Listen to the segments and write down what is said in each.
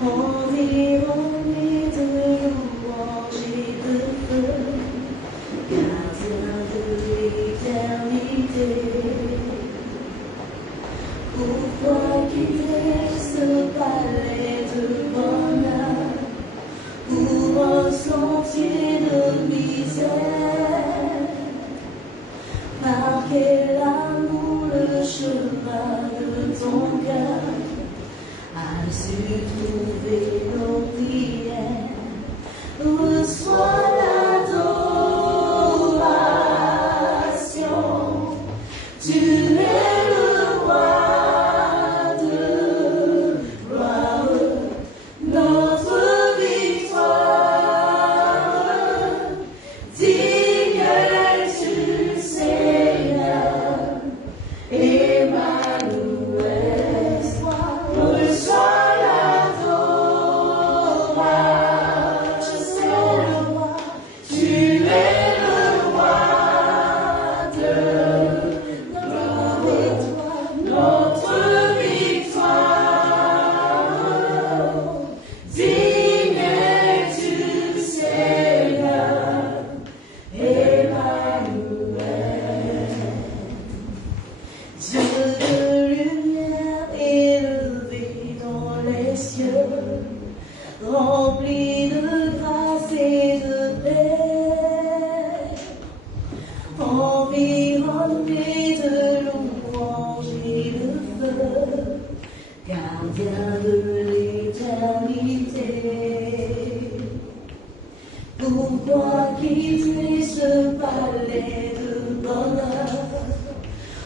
environné de louanges et de feu, gardien de l'éternité. Pourquoi quitter ce palais de bonheur pour un sentier de misère? Par quel amour le chemin de ton cœur a su trouver nos prières? Reçois l'adoration, tu es le roi de gloire, notre victoire. Digne es-tu, Seigneur, Emmanuel, reçois l'adoration, tu es le roi de notre victoire. Digne es-tu, Seigneur, Emmanuel. Dieu de lumière élevé dans les cieux, rempli de grâce et de paix, environné de louanges et de feu, gardien de l'éternité. Pourquoi quitter ce palais de bonheur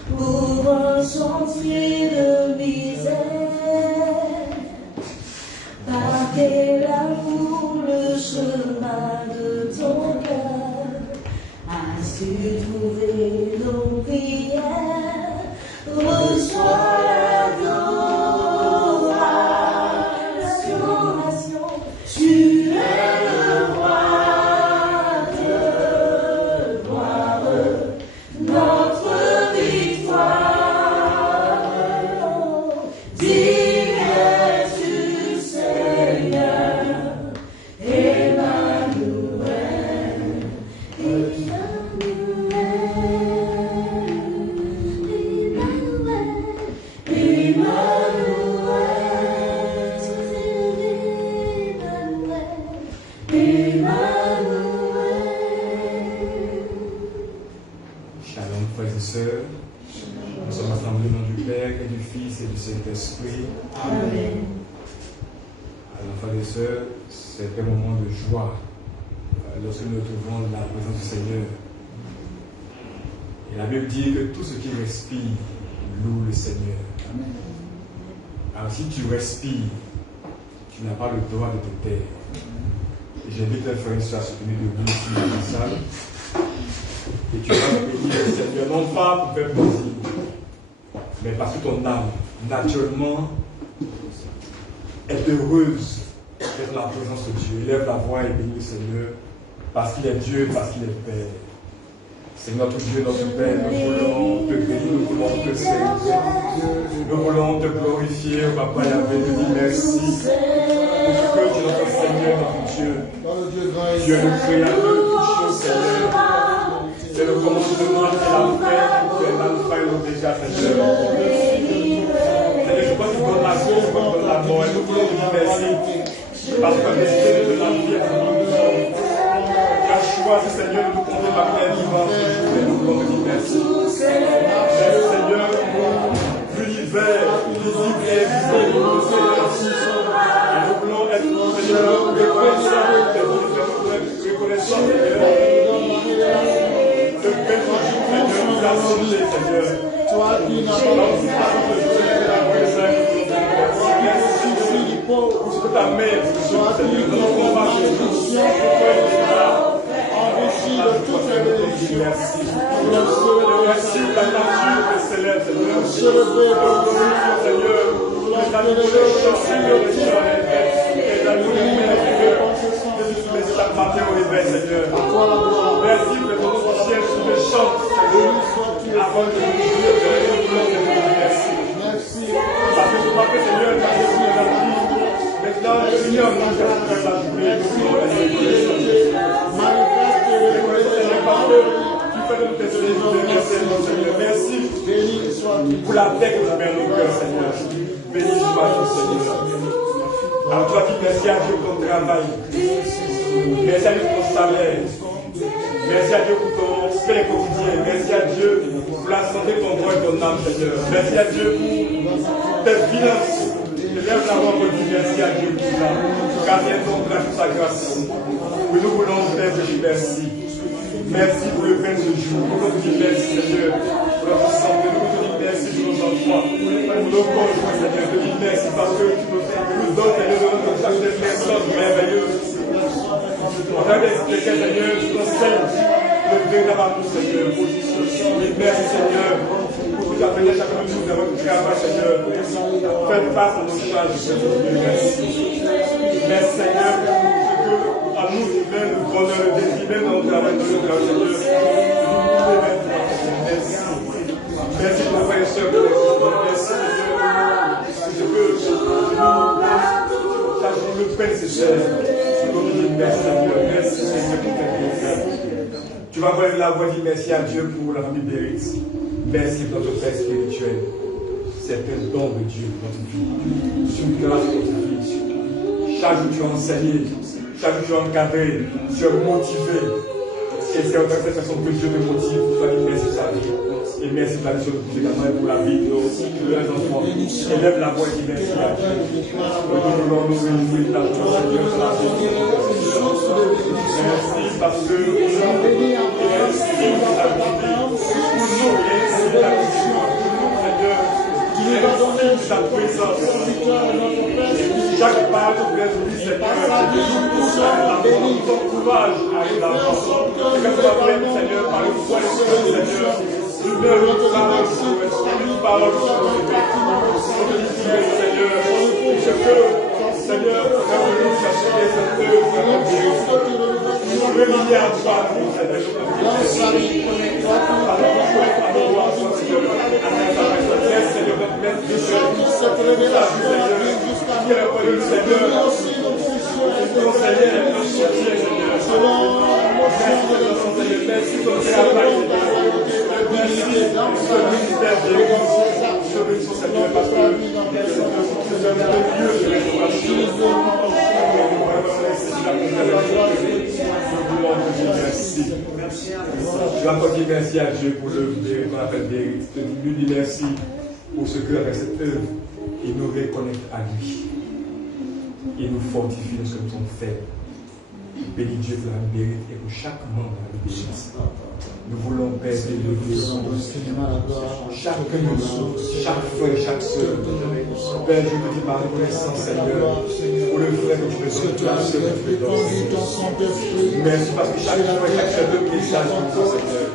pour un sentier de misère? Par quel amour le chemin de ton cœur a su trouver nos prières? Reçois l'adoration, tu es le roi de gloire, notre victoire. Digne es-tu, Seigneur, Emmanuel, Shalom, frères et sœurs. Nous sommes assemblés au nom du Père et du Fils et du Saint-Esprit. Amen. Alors, frères et sœurs, c'est un moment de joie lorsque nous retrouvons la présence du Seigneur. Et la Bible dit que tout ce qui respire loue le Seigneur. Amen. Alors, si tu respires, tu n'as pas le droit de te taire. Et j'invite les frères et sœurs à se tenir debout ici dans la salle. Et tu vas bénir le Seigneur, non pas pour faire plaisir, mais parce que ton âme, naturellement, est heureuse d'être dans la présence de Dieu. Élève la voix et bénis le Seigneur, parce qu'il est Dieu, parce qu'il est Père. C'est notre Dieu, notre Père, nous voulons te bénir, nous voulons te servir, nous voulons te glorifier, Papa Yahvé, te dire merci, parce que tu es notre Seigneur, notre Dieu. Dieu est le Créateur de toutes choses, Seigneur. C'est le commandement et la paix pour que l'alpha et l'oméga, Seigneur. Seigneur, je crois que tu donnes la vie, je crois que tu donnes la mort, et nous voulons te dire merci, parce que le Seigneur de la vie est parmi nous sommes. Tu as choisi, Seigneur, de nous conduire parmi les vivants, et nous voulons te dire merci. Merci, Seigneur, pour l'univers visible et invisible, Seigneur. Et nous voulons être, Seigneur, reconnaissants, Seigneur. Ce bel jour, Seigneur, nous a sauvé, Seigneur. Toi qui n'as pas merci pour ce que ta mère, Seigneur, nous compassion, enrichi de toutes les bénédictions. Merci. Merci pour la nature de célèbre, Seigneur. Célébrer pour le Seigneur. Les animaux, les chants, Seigneur, les chants, les animaux, les chaque matin au réveil, Seigneur. Merci pour ton ciel sur les champs, Seigneur. Avant de nous dire, merci. Merci. Parce que je m'appelle Seigneur, merci de la vie. Maintenant, Seigneur, nous faisons la journée, nous voulons la Seigneur. Parce que tu fais notre Seigneur. Merci pour la paix que tu mets dans nos cœurs, Seigneur. Béni sois-tu, Seigneur. Alors, toi, dis merci à Dieu pour ton travail. Merci à Dieu pour ton salaire. Merci à Dieu pour ton paix quotidien. Merci à Dieu pour la santé de ton corps et de ton âme, Seigneur. Merci à Dieu pour tes finances. Lève la voix pour dire merci à Dieu pour ça. Car c'est ton grâce pour sa grâce. Oui, nous voulons faire te dire merci. Merci pour le pain de ce jour. Nous voulons te dire merci, Seigneur, pour notre santé. Nous voulons te dire merci pour nos enfants, pour nos conjoints, Seigneur. Te dire merci parce que tu nous donnes, Seigneur, de chaque personne merveilleuse. En travers lesquelles, Seigneur, tu enseignes le véritable amour, Seigneur. Merci, Seigneur, pour tout appeler chacun de nous dans votre travail, Seigneur. Faites face à nos charges, Seigneur. Merci. Merci, Seigneur, pour à nous, même le bonheur, le désir, même dans notre travail, Seigneur. Merci. Merci pour nos frères et sœurs. Merci, Seigneur. Nous le pain nécessaire. Merci, Seigneur. Merci, Seigneur, pour ta grâce. Tu vas voir la voix dire merci à Dieu pour la famille Bérit. Merci pour notre Père spirituel. C'est un don de Dieu dans notre vie. C'est une grâce pour ta vie. Chaque jour tu as enseigné, chaque jour tu as encadré, tu es motivé. Et c'est en tant que cette façon que Dieu te motive. Tu vas dire merci pour sa vie. Et merci pour la mission de également et pour la vie de nos enfants. Élève la voix et dis merci à Dieu. Nous voulons nous réjouir de la joie, Seigneur, de la vie. Merci parce que nous avons béni à merci pour la vie. Pour nous, merci pour la mission. Seigneur, tu nous as donné ta présence. Chaque part de Jésus, Seigneur, ton courage à l'avant. Et que tu vas faire, Seigneur, par le foi et le Seigneur. Nous ne nous parlons pas de Seigneur, ce que, Seigneur, nous s'assurer cette œuvre, nous réunir à toi, Je vais encore dire merci à Dieu pour le qu'on appelle Bérit. Je lui dis merci pour ce que avec cette œuvre, il nous reconnecte à lui. Il nous fortifie de ce que nous sommes faits. Bénis Dieu pour la Bérit et pour chaque membre de la Bérit. Nous voulons Père élever chaque frère, chaque soeur. Père, je me dis par reconnaissance, Seigneur, pour le frère que tu me donnes, la soeur que tu me donnes. Merci parce que chaque frère et chaque soeur de message pour toi, Seigneur.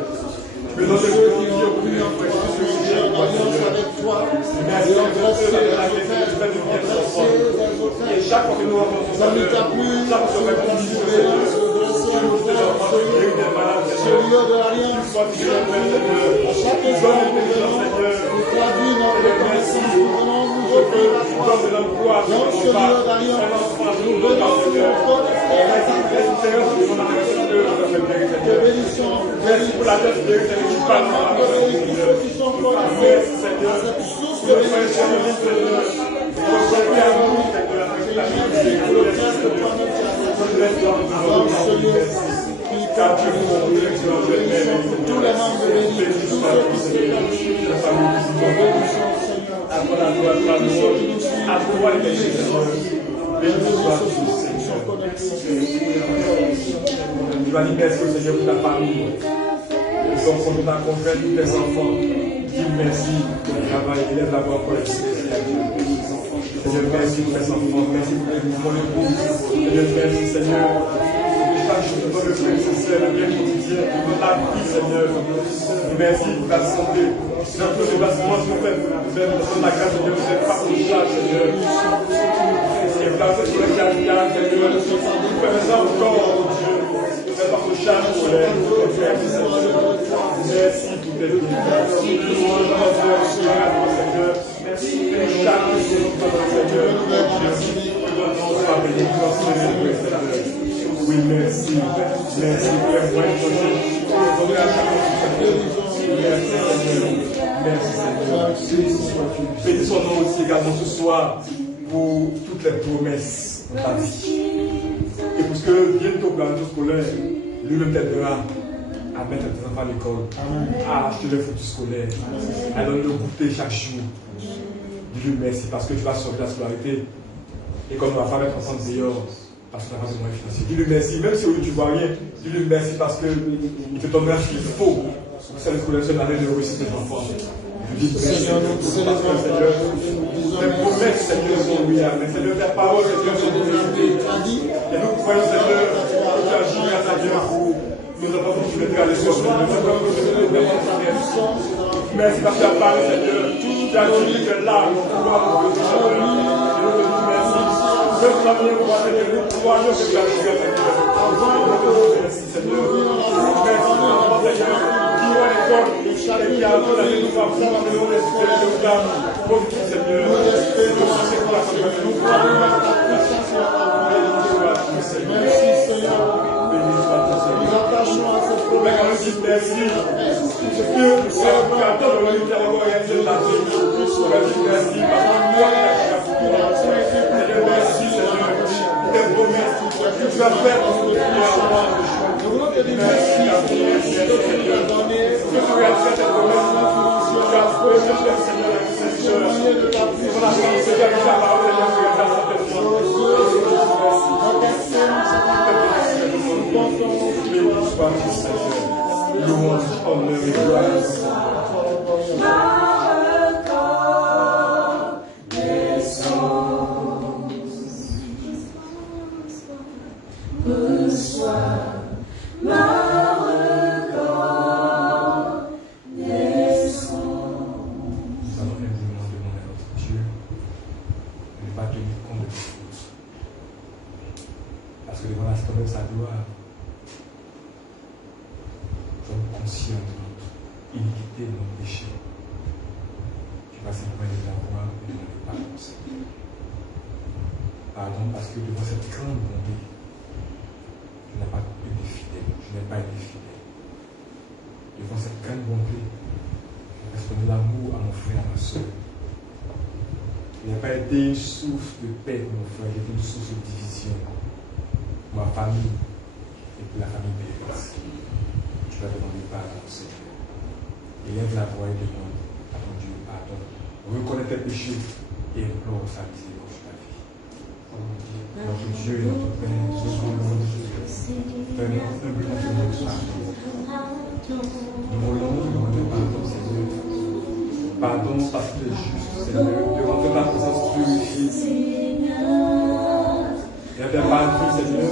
Je me donne de dire pour lui, frère, je suis Seigneur, avec toi. Merci de faire de bien enfants. Et chaque fois que nous rencontrons, Seigneur, chaque fois que nous rencontrons, car Dieu vous tous les membres de l'Église, tous ceux qui se réunissent, la famille qui se réunissent, à toi la gloire, à toi les Seigneur, béni sois-tu, Seigneur. Tu vas dire merci au Seigneur pour ta famille, les enfants de ta confiance, tous les enfants, dis merci pour le travail, élève la voix pour les Seigneur. Seigneur, merci pour les enfants, merci pour les époux, Seigneur, merci Seigneur. Je te donne le frère nécessaire, la bien quotidienne, de la vie, Seigneur. Merci pour la santé. Dans tous les déplacements que nous faisons, dans la grâce de Dieu, vous êtes pas pour ça, Seigneur. Et placé sur les carrières, Seigneur. Nous faisons encore, Dieu. Vous êtes pas pour ça, Seigneur. Merci, Seigneur. Merci pour tes vies. Merci pour Seigneur. Merci pour chaque jour, Seigneur. Merci pour notre nom, Oui, merci. Merci pour les moyens prochains. Merci Seigneur. Bénis son nom aussi également ce soir pour toutes les promesses dans ta vie. Et parce que bientôt dans le scolaire, lui-même t'aidera à mettre tes enfants à l'école, à acheter les foutures scolaires, à donner le goûter chaque jour. Dis-lui merci parce que tu vas sauver la scolarité. Et comme on va pas mettre ensemble dehors, parce que tu n'as pas de moyens financiers. Dis-lui merci, même si aujourd'hui tu ne vois rien, dis-lui merci parce qu'il te donnera ce qu'il faut. C'est le scolaire, c'est l'année de réussir tes enfants. Je dis merci, Seigneur. Les promesses, Seigneur, sont oui, amen. Seigneur, tes paroles, Seigneur, sont vérité. Et nous croyons, Seigneur, que tu agis grâce à Dieu pour nous avons que tu mettras les choses. Merci parce que tu as parlé, Seigneur. Tu as dit que là, nous pouvons nous merci. Je travaille pour voir Seigneur, nous croyons que tu as agis grâce à Dieu. Merci, Seigneur. Merci, Seigneur. Qui est à l'école et qui a appris la vie, nous avons la maison des Seigneur. Pour vous, Seigneur. Merci, Seigneur. Nous attachons à cette promesse. Merci. Pour ce que nous attendons de nous faire réaliser la vie. Merci. Merci, Seigneur. Tes promesses que tu as faites pour nous. Nous voulons te dire merci. Que tu as donné. Que tu as fait tes promesses. Tu as fait, Seigneur, Seigneur. De ta vie. Pour la chance, Seigneur, de ta parole, Seigneur, de ta louange, honneur et gloire. Pardon parce que devant cette grande bonté, je n'ai pas été fidèle. Devant cette grande bonté, je donné l'amour à mon frère, à ma soeur. Il n'a pas été une source de paix pour mon frère, il a été une source de division pour ma famille et pour la famille Pérez. Je dois demander pardon, Seigneur. Élève la voix et demande à ton Dieu pardon. Reconnais tes péchés et implore sa miséricorde. Notre Dieu et notre Père, nous voulons vraiment humblement te demander pardon. Nous voulons te demander pardon, Seigneur. Pardon parce que tu es juste, Seigneur. Devant ta présence purifiée. Et à ta part, Seigneur,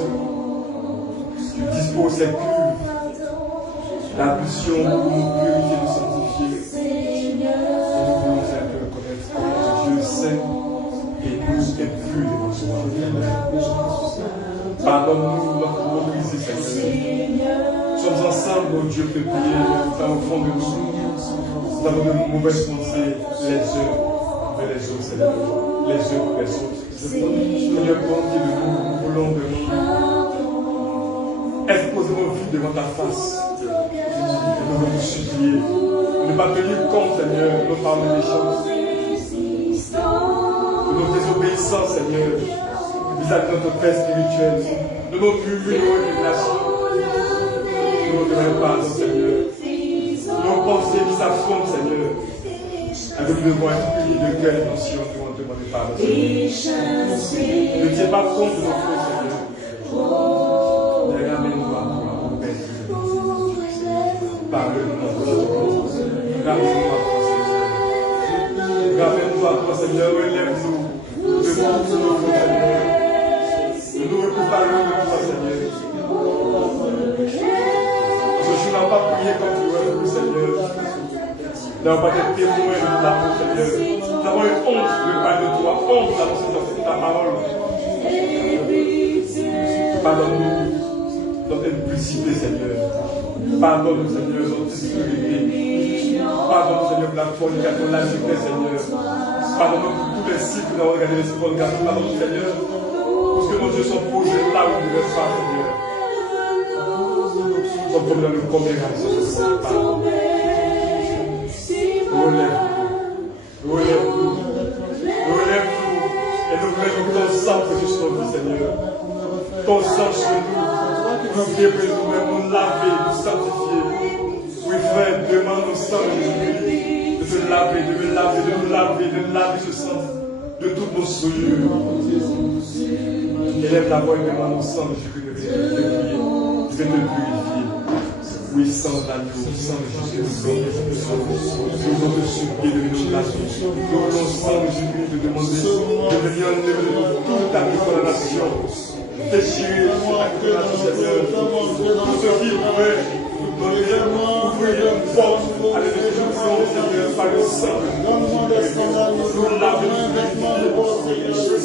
tu disposes ces cuves, la pulsion pour nous purifier, nous sanctifier. Et nous voulons te reconnaître que Dieu saint et nous impurs devant toi. Pardonne-nous notre hypocrisie, Seigneur. Nous sommes ensemble, mon Dieu, te prier, au fond de nous. Nous avons de mauvaises pensées, les uns envers les autres, Seigneur. Les uns pour les autres. Seigneur, pitié de nous, nous voulons de nous. Exposer nos vies devant ta face. Et nous voulons nous supplier. Ne pas tenir compte, Seigneur, de nos paroles méchantes. De nos désobéissances, Seigneur, vis-à-vis de notre Père spirituel, de nos murmures, de nos révélations. Nous ne demandons pardon, Seigneur. Nos pensées qui s'affrontent, Seigneur. Avec le mois de cœur et d'émotion, nous devons demander pardon, Seigneur. Ne tiens pas compte de nos fautes, Seigneur. Mais ramène-nous à toi, au Père. Parle-nous à toi, Seigneur. Ramène-nous à toi, Seigneur. Ramène-nous à toi, Seigneur. Relève-nous. Demande-nous nos fautes, Seigneur. Nous récupérons de toi, Seigneur. Parce que tu n'as pas prié comme tu veux, Seigneur. Nous n'avons pas été témoins de ta parole, Seigneur. Nous avons eu honte de parler de toi, honte d'avoir ta parole. Pardonne-nous notre implicité, Seigneur. Pardonne-nous, Seigneur, notre sécurité. Pardonne-nous, Seigneur, pour la fornication, la liberté, Seigneur. Pardonne-nous pour tous les cycles que nous avons regardé, les cycles de fornication. Pardonne-nous, Seigneur, parce que nos yeux sont posés là où ils ne devraient pas, Seigneur. Nous sommes comme dans le congrégations, relève-nous, relève-nous, et nous voulons que ton sang produise ton vie, Seigneur. Ton sang sur nous, nous guérir nous-mêmes, nous laver, nous sanctifier. Oui, frère, demande au sang de Jésus de te laver, de me laver, de nous laver, de laver ce sang de toutes nos souillures. Élève la voix et demande au sang de Jésus de te purifier. Oui, sang d'agneau, sang de Jésus, nous voulons te supplier de nous laver. Nous voulons sang de Jésus de demander de venir enlever toute ta condamnation. Déchirer la condamnation, Seigneur. Tout ce qui pourrait nous donner, ouvrir une porte à l'élection, Seigneur, par le sang de Jésus. Nous laver, nous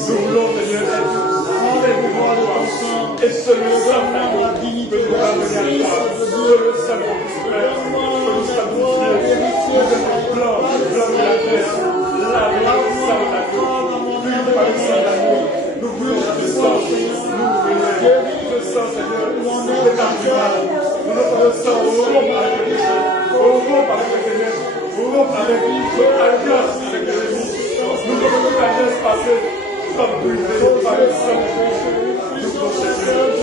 voulons, Seigneur, être pleins de toi. Et seul le sang peut nous ramener à toi. Seul le sang peut nous sanctifier. Nous sommes blancs de la terre. Laver par le sang d'agneau. Purifier par le sang d'agneau. Nous voulons ce sang. Nous voulons ce sang, Seigneur. Nous mal. Nous avons le sang. Nous rompons avec le péché. Nous rompons avec les ténèbres. Nous rompons avec l'alliance avec l'ennemi. Nous avons toute l'alliance passée. Nous sommes brisés par le sang de Jésus. Nous procédons.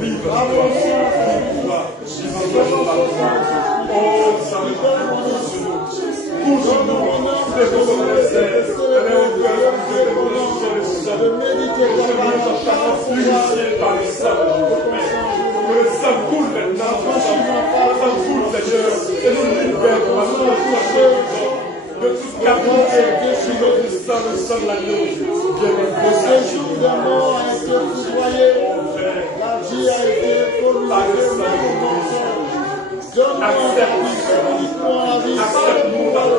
Vive la foi, vive la foi. Oh, sang de Jésus, pousse-nous, défends-nous les ailes, allez au cœur, défends-nous sur le sang. Nous sommes purifiés par le sang de Jésus. Que le sang coule maintenant, le sang coule, Seigneur, et nous libère de toute captivité, sur notre sang, le sang de l'agneau. Le séjour de mort a été foudroyé, la vie a été communiquée au mensonge. Donne-nous la vie, communique-nous la vie, salve-nous par le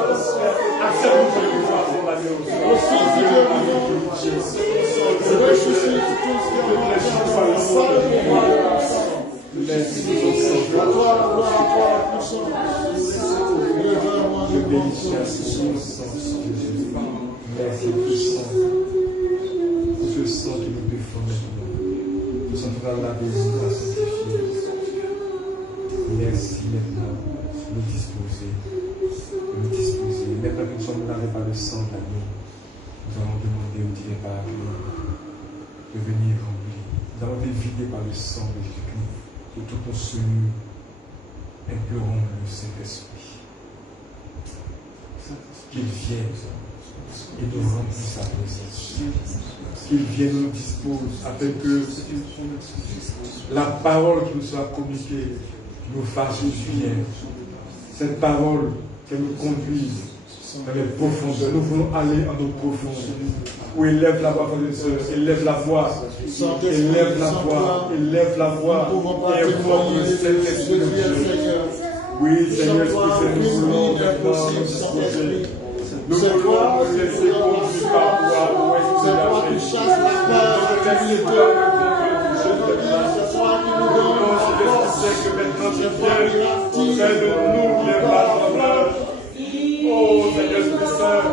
aussi si Dieu nous ressuscite tous qui ont été salve par le sang. À toi la gloire, à toi la puissance. Je bénis ton sang, Jésus. Merci pour ce sang qui nous défend maintenant. Nous sommes dans la maison, nous la sanctifier. Merci maintenant de nous disposer. Maintenant que nous sommes lavés par le sang de l'agneau, nous allons demander au Dieu par de venir remplir. Nous allons être vidés par le sang de Jésus-Christ de toute nos souillures. Implorons le Saint-Esprit. Qu'il vienne et nous remplisse sa présence. Qu'il vienne et nous dispose afin que la parole qui nous sera communiquée nous fasse du bien. Cette parole qu'elle nous conduise dans les profondeurs. Nous voulons aller en nos profondeurs. Où élève la voix, frères et sœurs, élève la voix, élève la voix, élève la voix, et invoque le Saint-Esprit de Dieu. Oui, Seigneur, nous voulons maintenant nous disposer. Nous voulons nous laisser conduire par toi. C'est toi qui chasses la peur, qui nous donne. C'est toi qui nous donne la force. C'est toi qui fais de nous les bâtonneurs. Oh, Seigneur Saint,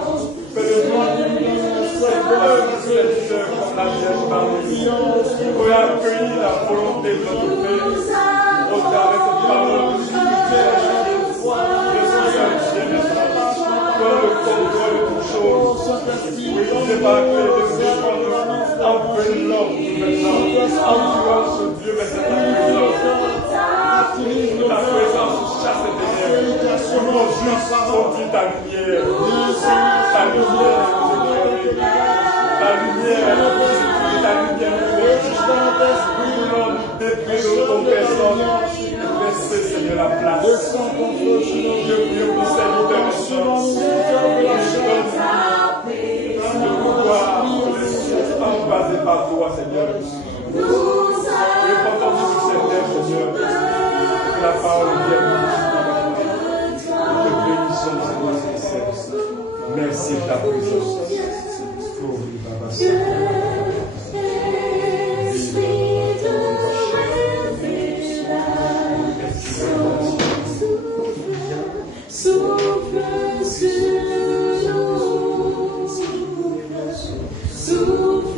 fais de nous un serviteur comme la Vierge Marie. Pour accueillir la volonté de notre Père. Au travers de cette parole de le contrôle de toutes choses. Oui, c'est pas que de défendre en venant maintenant, en ce Dieu, mais c'est ta présence chasse les ténèbres. Nous nos juste sortir ta lumière. Ta lumière, ta lumière, nous voulons nous détruire de ton personne. Laissez, Seigneur, la place. Je prie pour serviteur de Dieu. Le pouvoir, envasé par toi, Seigneur. Répandons sur cette terre, Seigneur. Que la parole vienne. Nous te bénissons, Seigneur. Merci de ta présence. Oh, oui, Baba. Souffle sur nous, souffle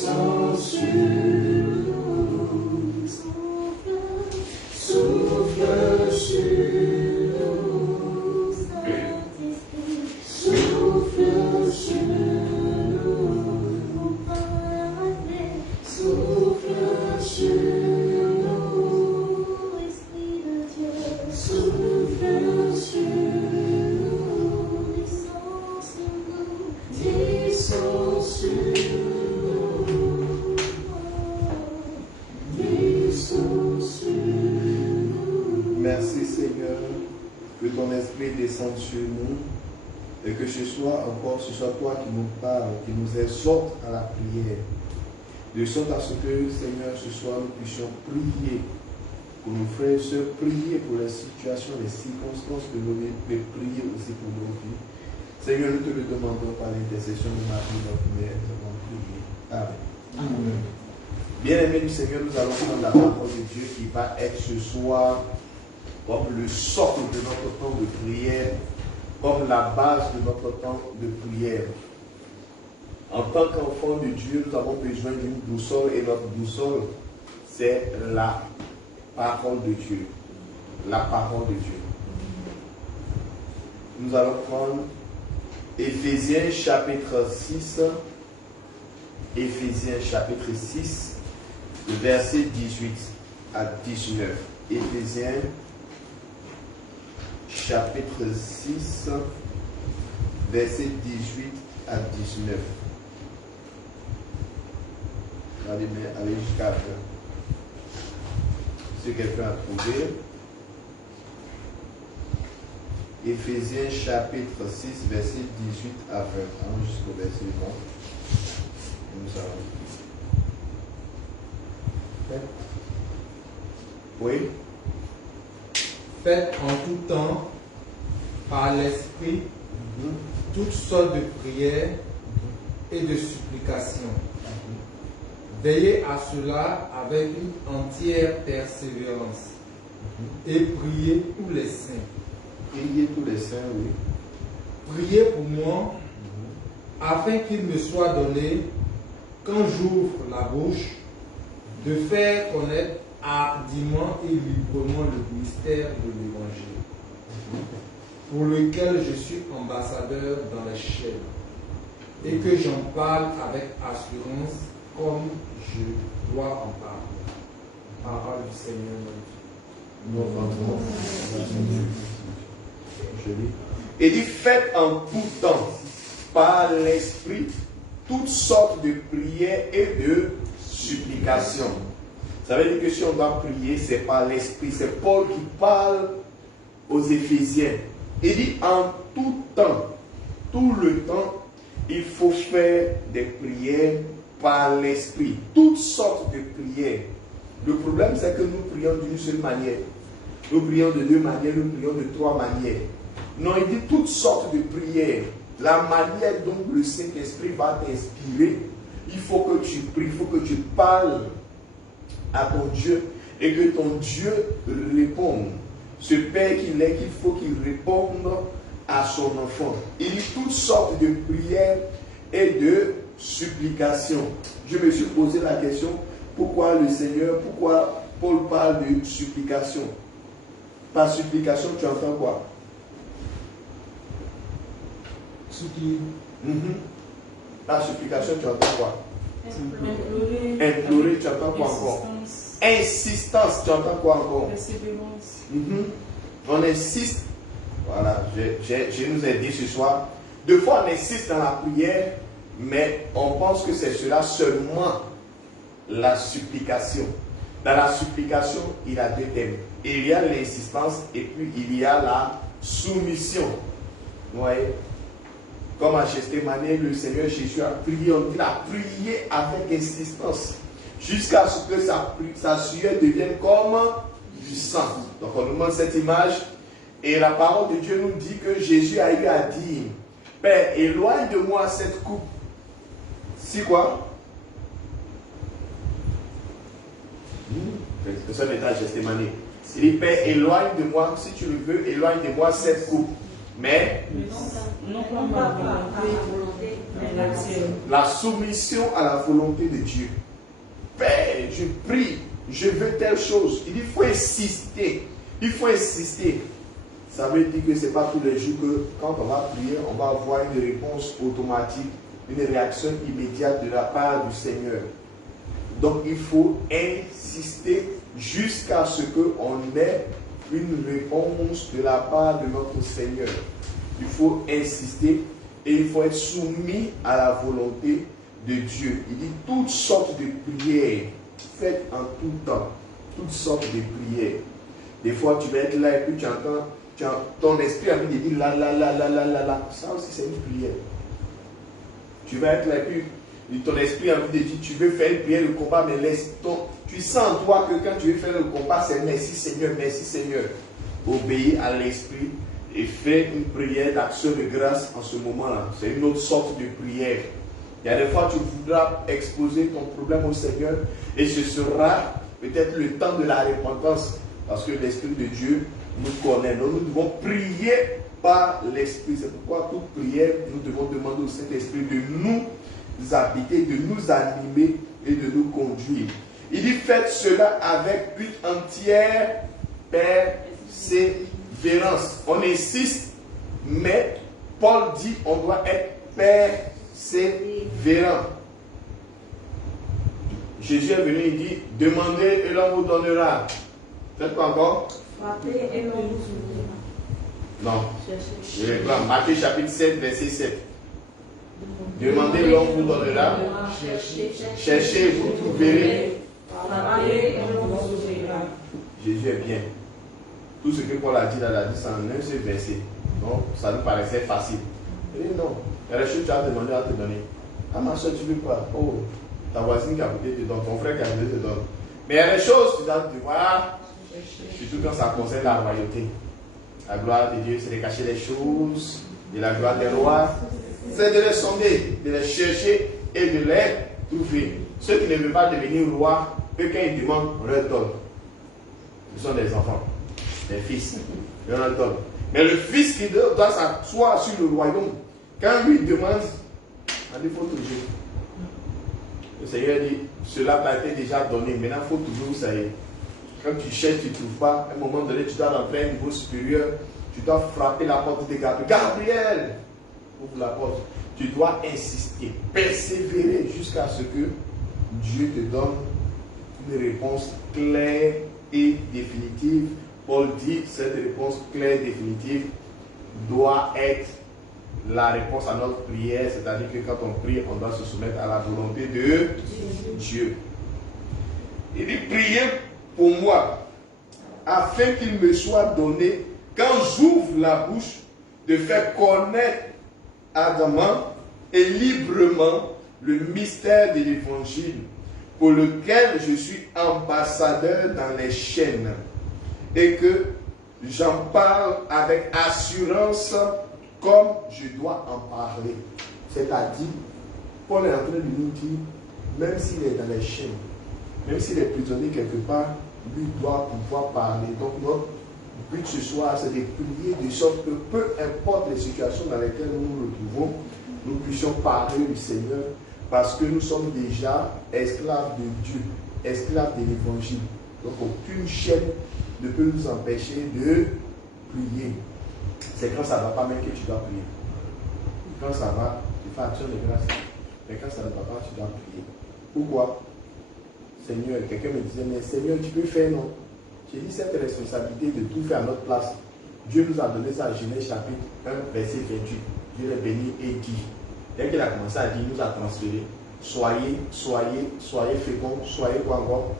descends sur nous, souffle sur nous, Saint-Esprit, souffle sur nous, souffle sur nous, Esprit de Dieu, souffle sur nous, descends sur nous, descends sur nous, descends sur nous. Merci Seigneur, que ton esprit descende sur nous et que ce soit toi qui nous parle, qui nous exhorte à la prière. De sorte à ce que, Seigneur, ce soir nous puissions prier pour nos frères et sœurs, prier pour les situations, les circonstances de nos vies, mais prier aussi pour nos vies. Seigneur, nous te le demandons par l'intercession de Marie, notre mère, nous avons prié. Amen. Amen. Bien-aimés du Seigneur, nous allons prendre la parole de Dieu qui va être ce soir comme le socle de notre temps de prière, comme la base de notre temps de prière. En tant qu'enfant de Dieu, nous avons besoin d'une boussole et notre boussole, c'est la parole de Dieu. La parole de Dieu. Nous allons prendre Éphésiens chapitre 6. Éphésiens chapitre 6, verset 18 à 19. Éphésiens chapitre 6, verset 18 à 19. Allez jusqu'à la fin. Si quelqu'un a trouvé. Éphésiens chapitre 6, verset 18 à 20. Jusqu'au verset 20. Nous allons. Oui. Faites en tout temps, par l'Esprit, toutes sortes de prières et de supplications. Veillez à cela avec une entière persévérance et priez tous les saints. Priez tous les saints, oui. Priez pour moi, afin qu'il me soit donné, quand j'ouvre la bouche, de faire connaître hardiment et librement le mystère de l'Évangile, pour lequel je suis ambassadeur dans les chaînes, et que j'en parle avec assurance comme je dois en parler. Parole du Seigneur notre Dieu. Et dit, faites en tout temps, par l'Esprit, toutes sortes de prières et de supplications. Ça veut dire que si on doit prier, c'est par l'Esprit. C'est Paul qui parle aux Éphésiens. Il dit, en tout temps, tout le temps, il faut faire des prières par l'Esprit. Toutes sortes de prières. Le problème, c'est que nous prions d'une seule manière. Nous prions de deux manières, nous prions de trois manières. Non, il dit toutes sortes de prières. La manière dont le Saint-Esprit va t'inspirer, il faut que tu pries, il faut que tu parles à ton Dieu et que ton Dieu réponde. Ce Père qu'il est, qu'il faut qu'il réponde à son enfant. Il dit toutes sortes de prières et de supplications. Je me suis posé la question, pourquoi le Seigneur, pourquoi Paul parle de supplication? Par supplication, tu entends quoi? Par supplication, tu entends quoi? Implorer, tu entends quoi encore? Insistance, tu entends quoi encore? Persévérance. On insiste. Voilà, je nous ai dit ce soir. Deux fois, on insiste dans la prière, mais on pense que c'est cela seulement la supplication. Dans la supplication, il y a deux thèmes. Il y a l'insistance et puis il y a la soumission. Vous voyez? Comme à Gethsémani, le Seigneur Jésus a prié, il a prié avec insistance, jusqu'à ce que sa sueur devienne comme du sang. Donc on nous montre cette image, et la parole de Dieu nous dit que Jésus a eu à dire, Père, éloigne de moi cette coupe. Si quoi? C'est ça l'état Gethsémani. Il dit, Père, éloigne de moi, si tu le veux, éloigne de moi cette coupe. Mais non pas ma volonté, mais la tienne. la soumission à la volonté de Dieu. Père, je prie, je veux telle chose. Il dit, il faut insister. Il faut insister. Ça veut dire que ce n'est pas tous les jours que quand on va prier, on va avoir une réponse automatique, une réaction immédiate de la part du Seigneur. Donc il faut insister jusqu'à ce qu'on ait une réponse de la part de notre Seigneur. Il faut insister et il faut être soumis à la volonté de Dieu. Il dit toutes sortes de prières, faites en tout temps, toutes sortes de prières. Des fois tu vas être là et puis tu entends, ton esprit a envie de dire la la la la la la la. Ça aussi c'est une prière. Tu vas être là et puis ton esprit a envie de dire tu veux faire une prière de combat, mais tu sens en toi que quand tu veux faire le combat, c'est merci Seigneur, merci Seigneur. Obéis à l'esprit et fais une prière d'action de grâce en ce moment-là. C'est une autre sorte de prière. Il y a des fois tu voudras exposer ton problème au Seigneur et ce sera peut-être le temps de la repentance parce que l'Esprit de Dieu nous connaît. Donc nous devons prier par l'Esprit. C'est pourquoi toute prière, nous devons demander au Saint-Esprit de nous habiter, de nous animer et de nous conduire. Il dit faites cela avec une entière persévérance. On insiste, mais Paul dit on doit être persévérant. Jésus est venu, il dit demandez et l'on vous donnera. Faites quoi encore? Frappez et l'on vous ouvrira. Non. Je reprends. Matthieu chapitre 7, verset 7. Demandez, l'on vous donnera. Cherchez, vous trouverez. Frappez et l'on vous ouvrira. Jésus est bien. Tout ce que Paul a dit là, il a dit ça en un seul verset. Donc, ça nous paraissait facile. Il dit non. Il y a des choses que tu as demandé à te donner. Ah, ma soeur, tu veux pas? Oh, ta voisine qui a voulu te donne, ton frère qui a voulu te donne. Mais il y a des choses, tu dois te voir, surtout quand ça concerne la royauté. La gloire de Dieu, c'est de cacher les choses, de la gloire des rois. C'est de les sonder, de les chercher et de les trouver. Ceux qui ne veulent pas devenir rois, eux, quand ils demandent, on leur donne. Ce sont des enfants, des fils. On leur donne. Mais le fils qui doit s'asseoir sur le royaume, quand lui demande, il faut toujours. Le Seigneur dit, cela m'a été déjà donné, maintenant il faut toujours, ça y est. Quand tu cherches, tu ne trouves pas, à un moment donné, tu dois rentrer à un niveau supérieur, tu dois frapper la porte de Gabriel. Gabriel, ouvre la porte. Tu dois insister, persévérer jusqu'à ce que Dieu te donne une réponse claire et définitive. Paul dit, cette réponse claire et définitive doit être la réponse à notre prière, c'est-à-dire que quand on prie, on doit se soumettre à la volonté de Dieu. Il dit, priez pour moi, afin qu'il me soit donné, quand j'ouvre la bouche, de faire connaître ardemment et librement le mystère de l'évangile, pour lequel je suis ambassadeur dans les chaînes, et que j'en parle avec assurance comme je dois en parler. C'est-à-dire, Paul est en train de nous dire, même s'il est dans les chaînes, même s'il est prisonnier quelque part, lui doit pouvoir parler. Donc notre but ce soir, c'est de prier de sorte que peu importe les situations dans lesquelles nous nous retrouvons, nous puissions parler du Seigneur, parce que nous sommes déjà esclaves de Dieu, esclaves de l'évangile. Donc aucune chaîne ne peut nous empêcher de prier. C'est quand ça ne va pas même que tu dois prier. Quand ça va, tu fais action de grâce. Mais quand ça ne va pas, tu dois prier. Pourquoi? Seigneur, quelqu'un me disait, mais Seigneur, tu peux faire, non? J'ai dit cette responsabilité de tout faire à notre place. Dieu nous a donné ça à Genèse chapitre 1, verset 28. Dieu l'a béni et dit. Dès qu'il a commencé à dire, il nous a transféré. Soyez féconds, soyez quoi encore?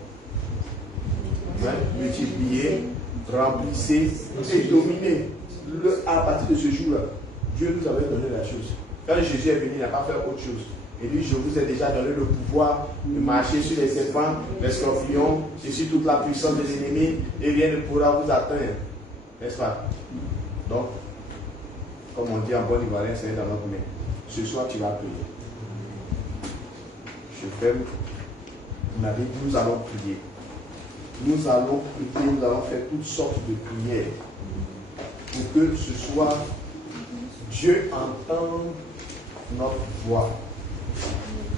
Multipliez, remplissez et dominez. À partir de ce jour-là, Dieu nous avait donné la chose. Quand Jésus est venu, il n'a pas fait autre chose. Il dit, je vous ai déjà donné le pouvoir de marcher sur les serpents, les scorpions, et sur toute la puissance des ennemis, et rien ne pourra vous atteindre. N'est-ce pas? Donc, comme on dit en bon ivoirien, c'est dans notre main. Ce soir, tu vas prier. Je ferme. On avait dit, nous allons prier. Nous allons prier, nous allons faire toutes sortes de prières pour que ce soit Dieu entende notre voix.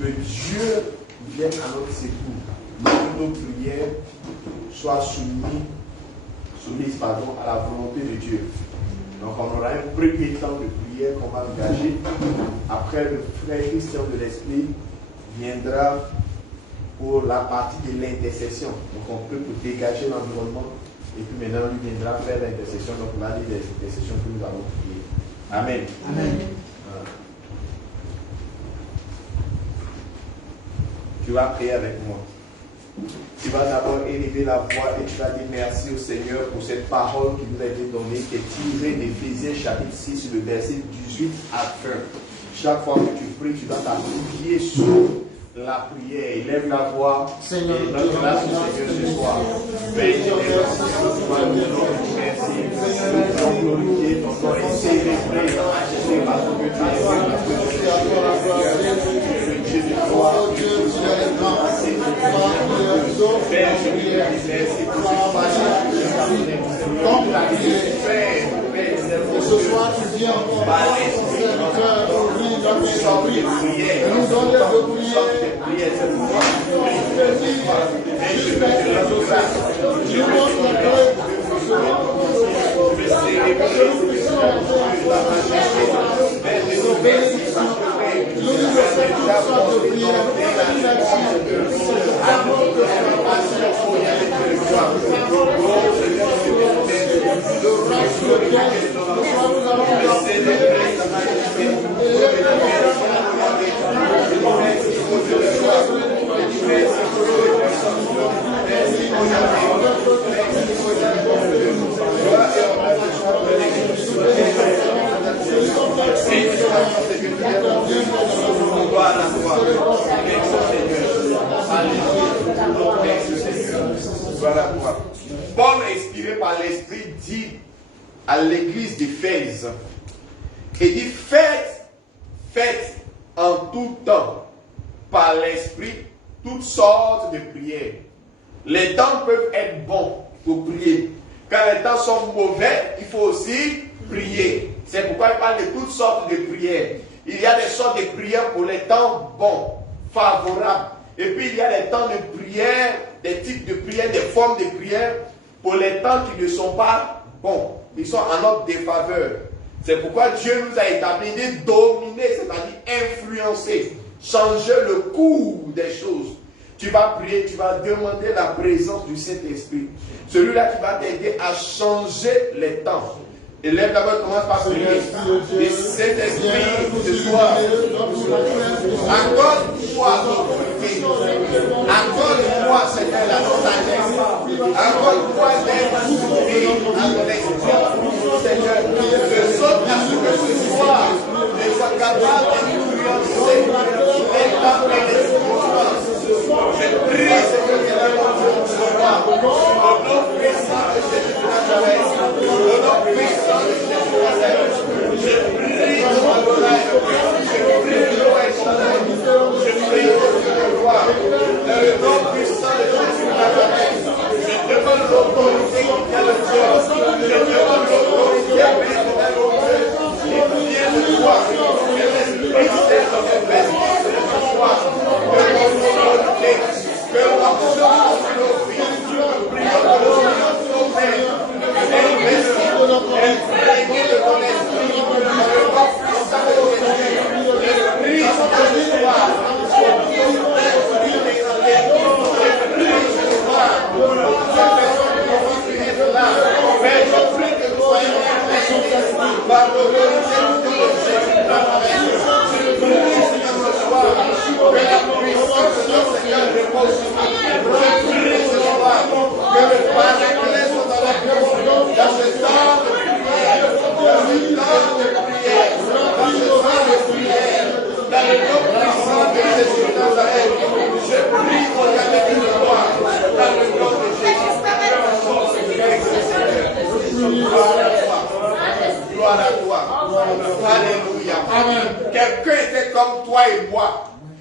Que Dieu vienne à notre secours. Que nos prières soient soumises à la volonté de Dieu. Donc on aura un premier temps de prière qu'on va engager. Après, le frère Christian de l'Esprit viendra pour la partie de l'intercession. Donc on peut dégager l'environnement et puis maintenant lui viendra faire l'intercession. Donc on a dit les intercessions que nous allons prier. Amen. Amen. Voilà. Tu vas prier avec moi. Tu vas d'abord élever la voix et tu vas dire merci au Seigneur pour cette parole qui nous a été donnée, qui est tirée d'Éphésiens chapitre 6, le verset 18 à 20. Chaque fois que tu pries, tu dois t'appuyer sur la prière. Élève la voix. Seigneur, et notre grâce au Seigneur ce soir. Merci. Nous allons glorifier ton nom et célébrer ta majesté parce que tu es Dieu, parce que tu es Dieu de gloire. Père, je te remercie pour cette ce soir, tu viens encore par serviteur, ouvrir notre esprit, et nous donner de prier. Paul, inspiré par l'Esprit, dit à l'église d'Éphèse, et dit faites en tout temps par l'Esprit toutes sortes de prières. Les temps peuvent être bons pour prier. Quand les temps sont mauvais, il faut aussi prier. C'est pourquoi il parle de toutes sortes de prières. Il y a des sortes de prières pour les temps bons, favorables. Et puis il y a des temps de prière, des types de prières, des formes de prière pour les temps qui ne sont pas bons. Ils sont en notre défaveur. C'est pourquoi Dieu nous a établi de dominer, c'est-à-dire influencer, changer le cours des choses. Tu vas prier, tu vas demander la présence du Saint-Esprit. Celui-là qui va t'aider à changer les temps. Élève d'abord, commence par prier. Le Saint-Esprit de toi. Accorde-moi l'autorité. Accorde-moi, Seigneur, la sagesse. Accorde-moi d'être soumis à ton esprit. Seigneur, je saute à ce que ce soir, je sois capable d'influencer les temps et les circonstances. Je prie, Seigneur, que la confiance soit au nom puissant de Jésus de Nazareth. Au nom puissant de Jésus de Nazareth. Je prie pour Adonai. Je prie pour Échadai. Je prie pour Dieu de gloire. Dans le nom puissant de Jésus de Nazareth. Je demande l'autorité qui vient de Dieu. Je demande l'autorité qui vient de Dieu. Il vient de toi. Que l'Esprit Saint dans cette vestisse de ce soir. Que l'autorité, que l'action de nos vies, prions pour nos pères. Investis de notre esprit, de ton esprit, dans le corps puissant de ton esprit. L'esprit de l'histoire. Mais je prie que nous soyons investis par l'autorité de Jésus de Nazareth. Je prie, Seigneur, ce soir, que la puissance de notre Seigneur repose sur nous. Je prie ce soir que le Paraclet soit avec nous dans ce temps de prière, dans ce temps de prière, dans ce temps de prière, dans le nom puissant de Jésus de Nazareth. Je prie pour la vie de gloire, dans le nom de Jésus. Gloire à toi. Alléluia. Quelqu'un était comme toi et moi.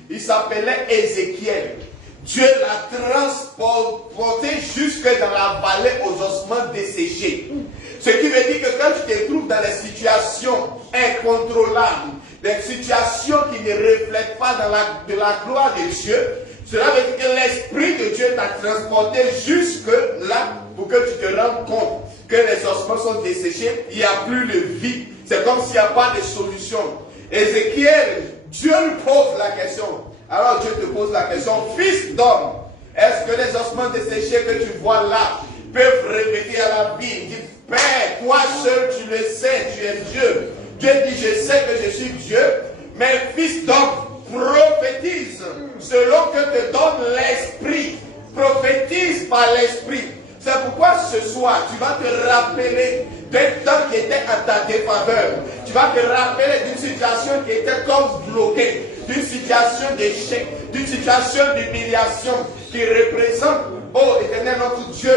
Il s'appelait Ézéchiel. Dieu l'a transporté jusque dans la vallée aux ossements desséchés. Ce qui veut dire que quand tu te trouves dans des situations incontrôlables, des situations qui ne reflètent pas de la gloire de Dieu, cela veut dire que l'Esprit de Dieu t'a transporté jusque là pour que tu te rendes compte que les ossements sont desséchés, il n'y a plus de vie. C'est comme s'il n'y a pas de solution. Ézéchiel, Dieu lui pose la question. Alors Dieu te pose la question, fils d'homme, est-ce que les ossements desséchés que tu vois là peuvent revenir à la vie? Il dit, Père, toi seul tu le sais, tu es Dieu. Dieu dit, je sais que je suis Dieu, mais fils d'homme, prophétise selon que te donne l'Esprit. Prophétise par l'Esprit. C'est pourquoi ce soir, tu vas te rappeler d'un temps qui était à ta défaveur. Tu vas te rappeler d'une situation qui était comme bloquée, d'une situation d'échec, d'une situation d'humiliation qui représente, oh Éternel notre Dieu,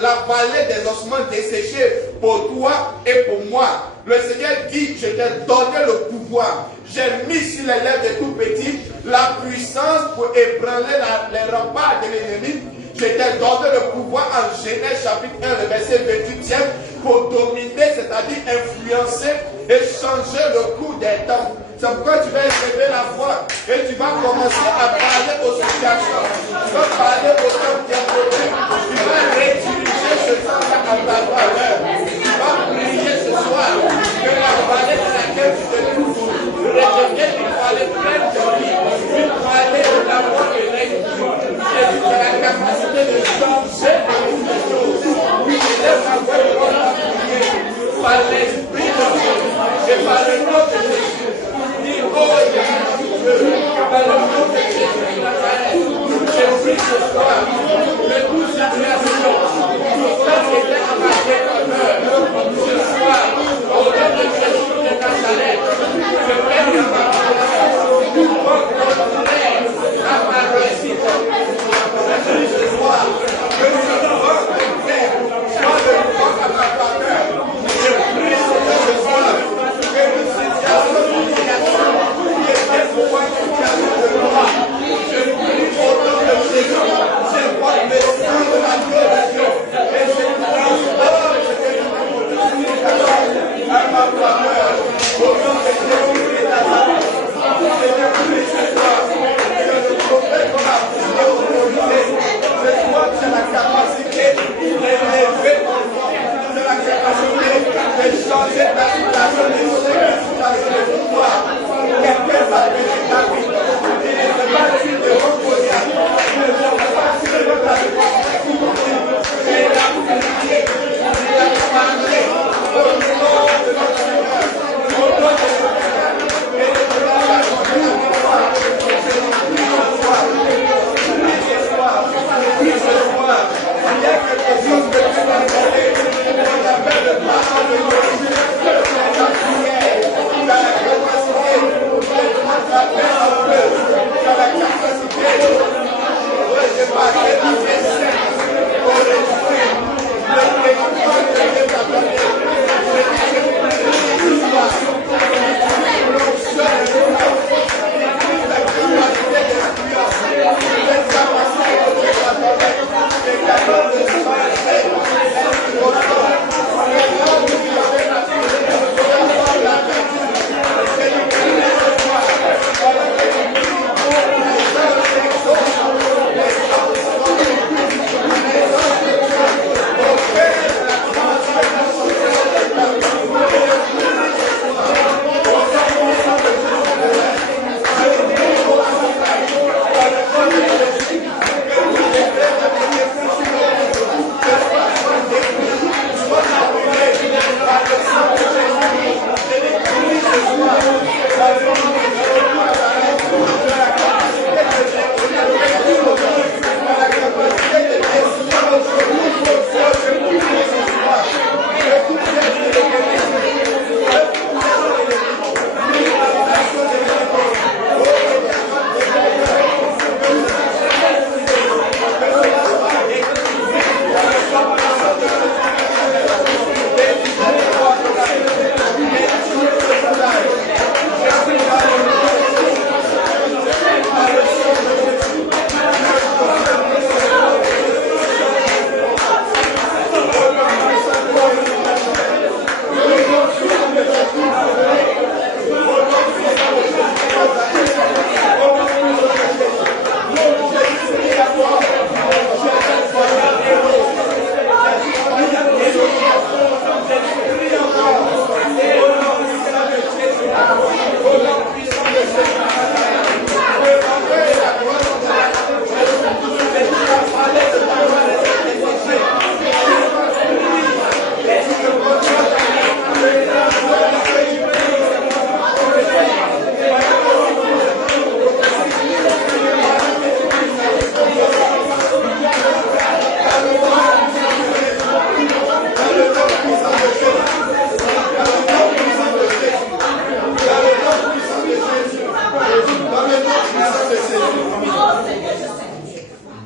la vallée des ossements desséchés pour toi et pour moi. Le Seigneur dit, je t'ai donné le pouvoir. J'ai mis sur les lèvres de tout petit la puissance pour ébranler les remparts de l'ennemi. Je t'ai donné le pouvoir en Genèse chapitre 1, le verset 28e, pour dominer, c'est-à-dire influencer et changer le cours des temps. C'est pourquoi tu vas élever la voix et tu vas commencer à parler aux situations. Tu vas parler aux temps qui ont problème. Tu vas réutiliser ce temps-là à ta valeur. Tu vas prier ce soir que la vallée dans laquelle tu te trouves redevienne une vallée pleine de vie, une vallée de l'amour et l'esprit. Et tu as la capacité de changer toutes les choses. Élève la voix de l'homme à prier par l'esprit de Dieu et par le nom de Jésus. Dis, oh, Dieu, par le nom de Jésus,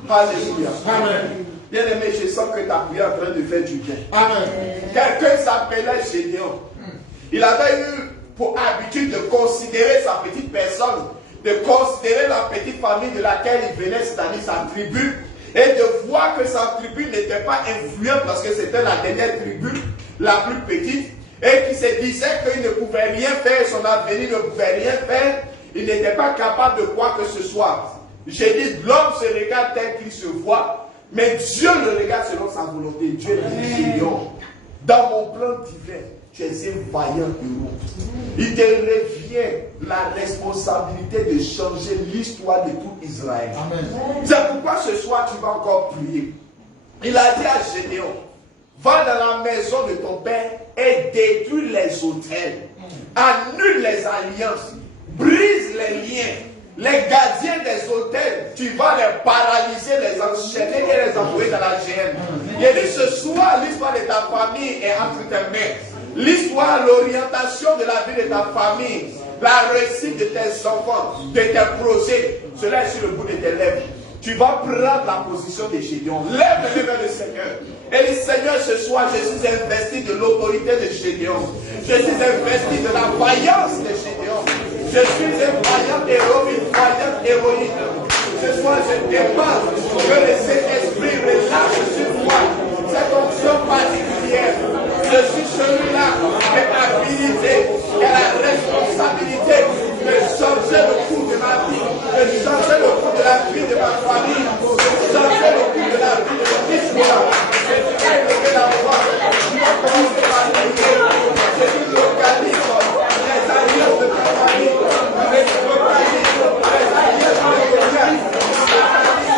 Alléluia. Amen. Bien aimé, je sens que ta prière est en train de faire du bien. Amen. Quelqu'un s'appelait Gédéon. Il avait eu pour habitude de considérer sa petite personne, de considérer la petite famille de laquelle il venait, c'est-à-dire sa tribu, et de voir que sa tribu n'était pas influente parce que c'était la dernière tribu, la plus petite, et qui se disait qu'il ne pouvait rien faire, son avenir ne pouvait rien faire, il n'était pas capable de quoi que ce soit. J'ai dit, l'homme se regarde tel qu'il se voit, mais Dieu le regarde selon sa volonté. Dieu dit, Gédéon, dans mon plan divin, tu es un vaillant héros. Il te revient la responsabilité de changer l'histoire de tout Israël. C'est pourquoi ce soir tu vas encore prier. Il a dit à Gédéon, va dans la maison de ton père et détruis les autels, annule les alliances, brise les liens. Les gardiens des hôtels, tu vas les paralyser, les enchaîner et les envoyer dans la géhenne. Il dit ce soir, l'histoire de ta famille est entre tes mains. L'histoire, l'orientation de la vie de ta famille, la réussite de tes enfants, de tes projets, cela est sur le bout de tes lèvres. Tu vas prendre la position de Gédéon. Lève-le vers le Seigneur. Et le Seigneur, ce soir, je suis investi de l'autorité de Gédéon. Je suis investi de la vaillance de Gédéon. Je suis un vaillant héros, une vaillante héroïne. Ce soir, je demande que le Saint-Esprit relâche sur moi cette onction particulière. Je suis celui-là qui est habilité et la responsabilité de changer le cours de ma vie, de changer le cours de la vie de ma famille, de changer le cours de la vie de mon histoire. Je vais lever la voix. Je vais commencer par prier. Je dis localise les alliances de ta famille. Je localise les alliances de ton cœur.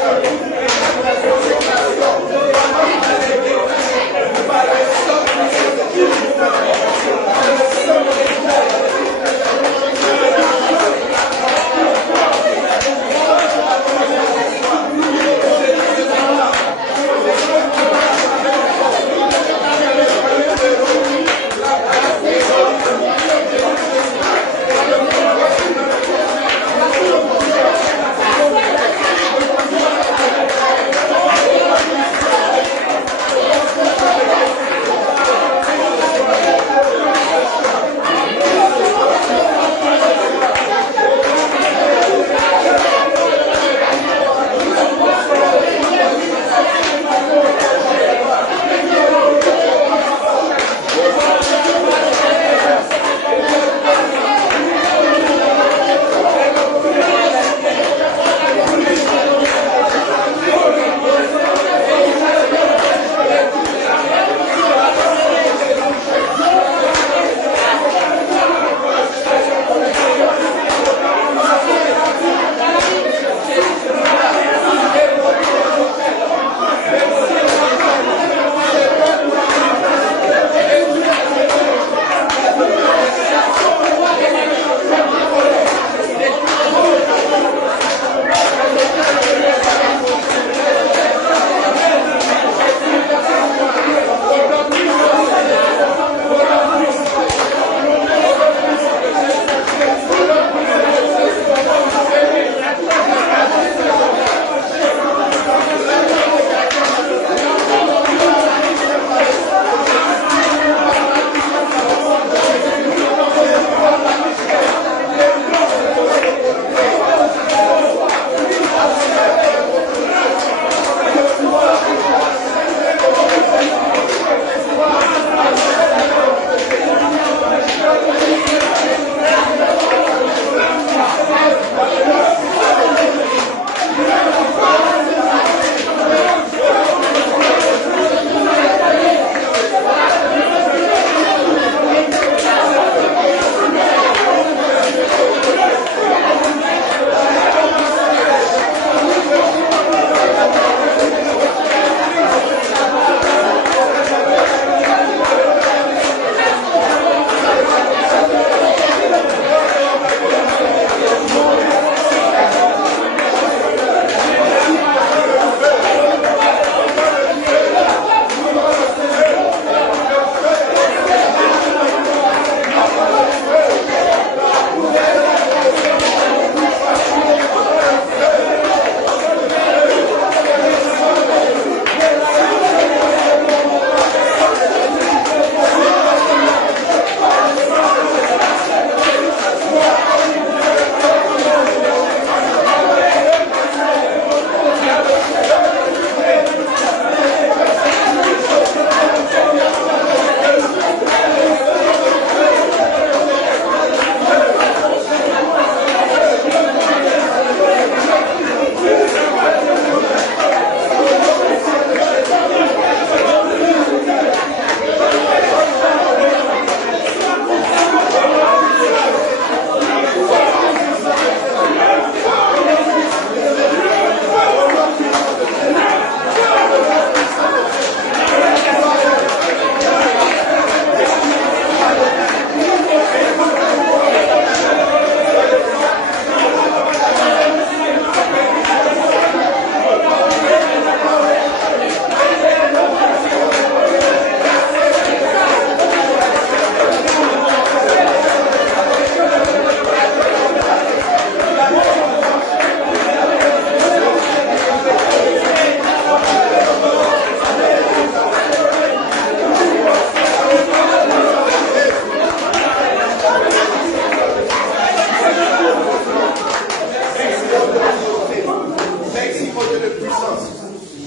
puissance.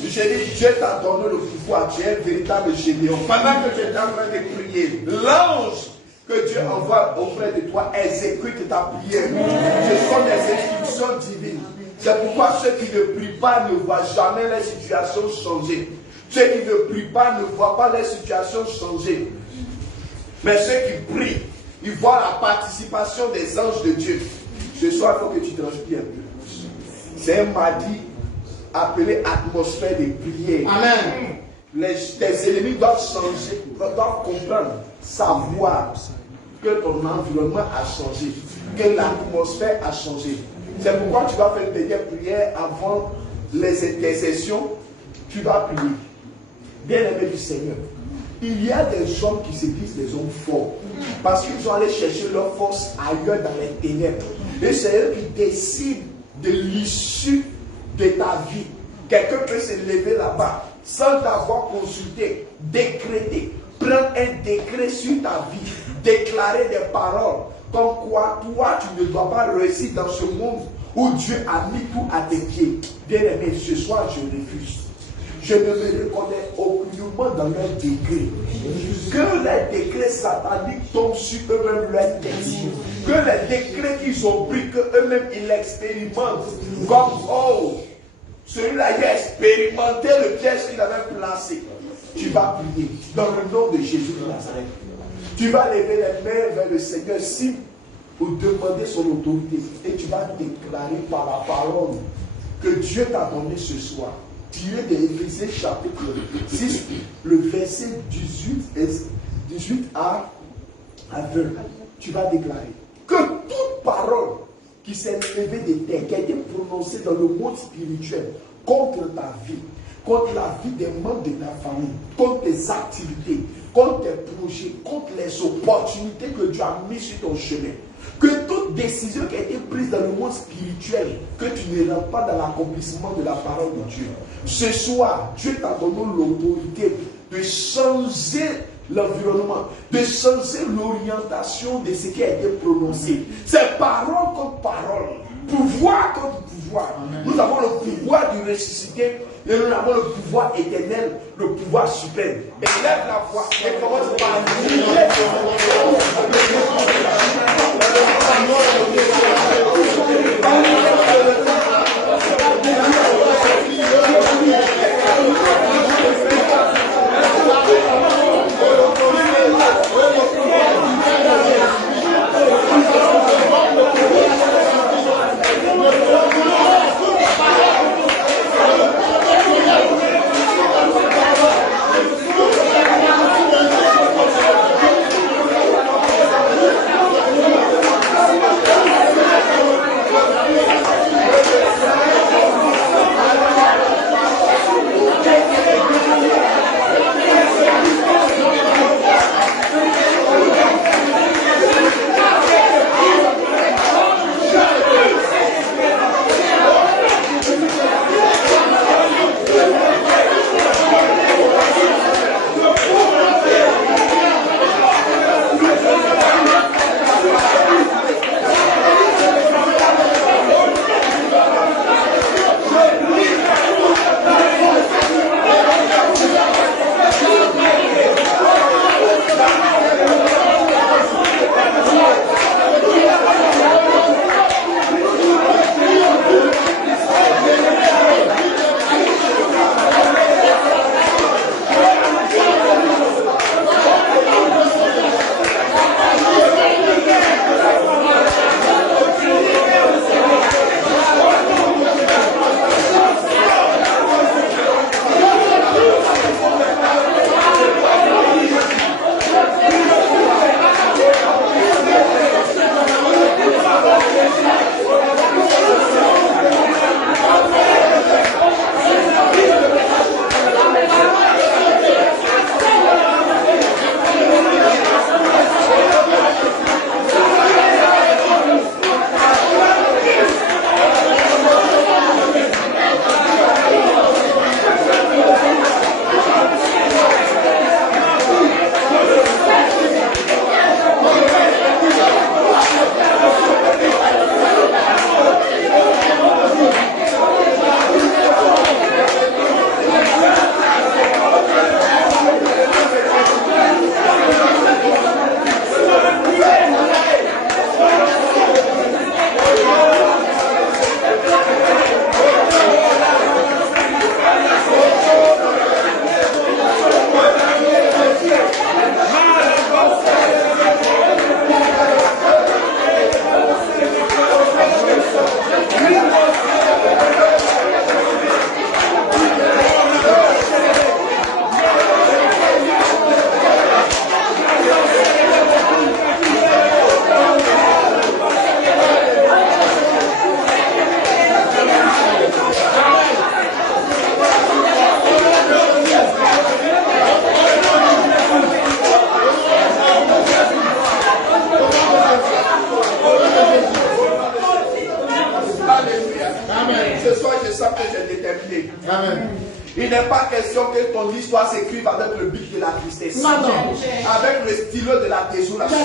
J'ai dit, Dieu t'a donné le pouvoir, tu es un véritable Gédéon. Pendant que j'étais en train de prier, l'ange que Dieu envoie auprès de toi exécute ta prière. Ce sont des instructions divines. C'est pourquoi ceux qui ne prient pas ne voient jamais les situations changer. Ceux qui ne prient pas ne voient pas les situations changer. Mais ceux qui prient, ils voient la participation des anges de Dieu. Ce soir, il faut que tu transpires un peu. C'est un mardi appelé atmosphère de prière. Amen. Tes ennemis doivent changer, doivent comprendre, savoir que ton environnement a changé, que l'atmosphère a changé. C'est pourquoi tu vas faire une dernière prière avant les intercessions. Tu vas prier. Bien-aimé du Seigneur, il y a des hommes qui se disent des hommes forts parce qu'ils sont allés chercher leur force ailleurs dans les ténèbres. Et c'est eux qui décident de l'issue de ta vie. Quelqu'un peut se lever là-bas sans t'avoir consulté, décréter, prendre un décret sur ta vie, déclarer des paroles comme quoi toi tu ne dois pas réussir dans ce monde où Dieu a mis tout à tes pieds. Bien-aimé, ce soir je refuse. Je ne me reconnais aucunement dans leurs décrets. Que les décrets sataniques tombent sur eux-mêmes leur tête. Que les décrets qu'ils ont pris, qu'eux-mêmes ils l'expérimentent. Comme, oh, celui-là il a expérimenté le piège qu'il avait placé. Tu vas prier dans le nom de Jésus de Nazareth. Tu vas lever les mains vers le Seigneur si pour demander son autorité. Et tu vas déclarer par la parole que Dieu t'a donné ce soir. Dieu d'Éphésiens chapitre 6, le verset 18 à 20. Tu vas déclarer que toute parole qui s'est levée de terre, qui a été prononcée dans le monde spirituel contre ta vie, contre la vie des membres de ta famille, contre tes activités, contre tes projets, contre les opportunités que Dieu a mises sur ton chemin. Que toute décision qui a été prise dans le monde spirituel, que tu ne rentres pas dans l'accomplissement de la parole de Dieu. Ce soir, Dieu t'a donné l'autorité de changer l'environnement, de changer l'orientation de ce qui a été prononcé. C'est parole contre parole, pouvoir contre pouvoir. Nous avons le pouvoir de ressusciter et nous avons le pouvoir éternel, le pouvoir suprême. Élève la voix et commence par Amen. Il n'est pas question que ton histoire s'écrive avec le bic de la tristesse. Non, non. Avec le stylo de la désolation.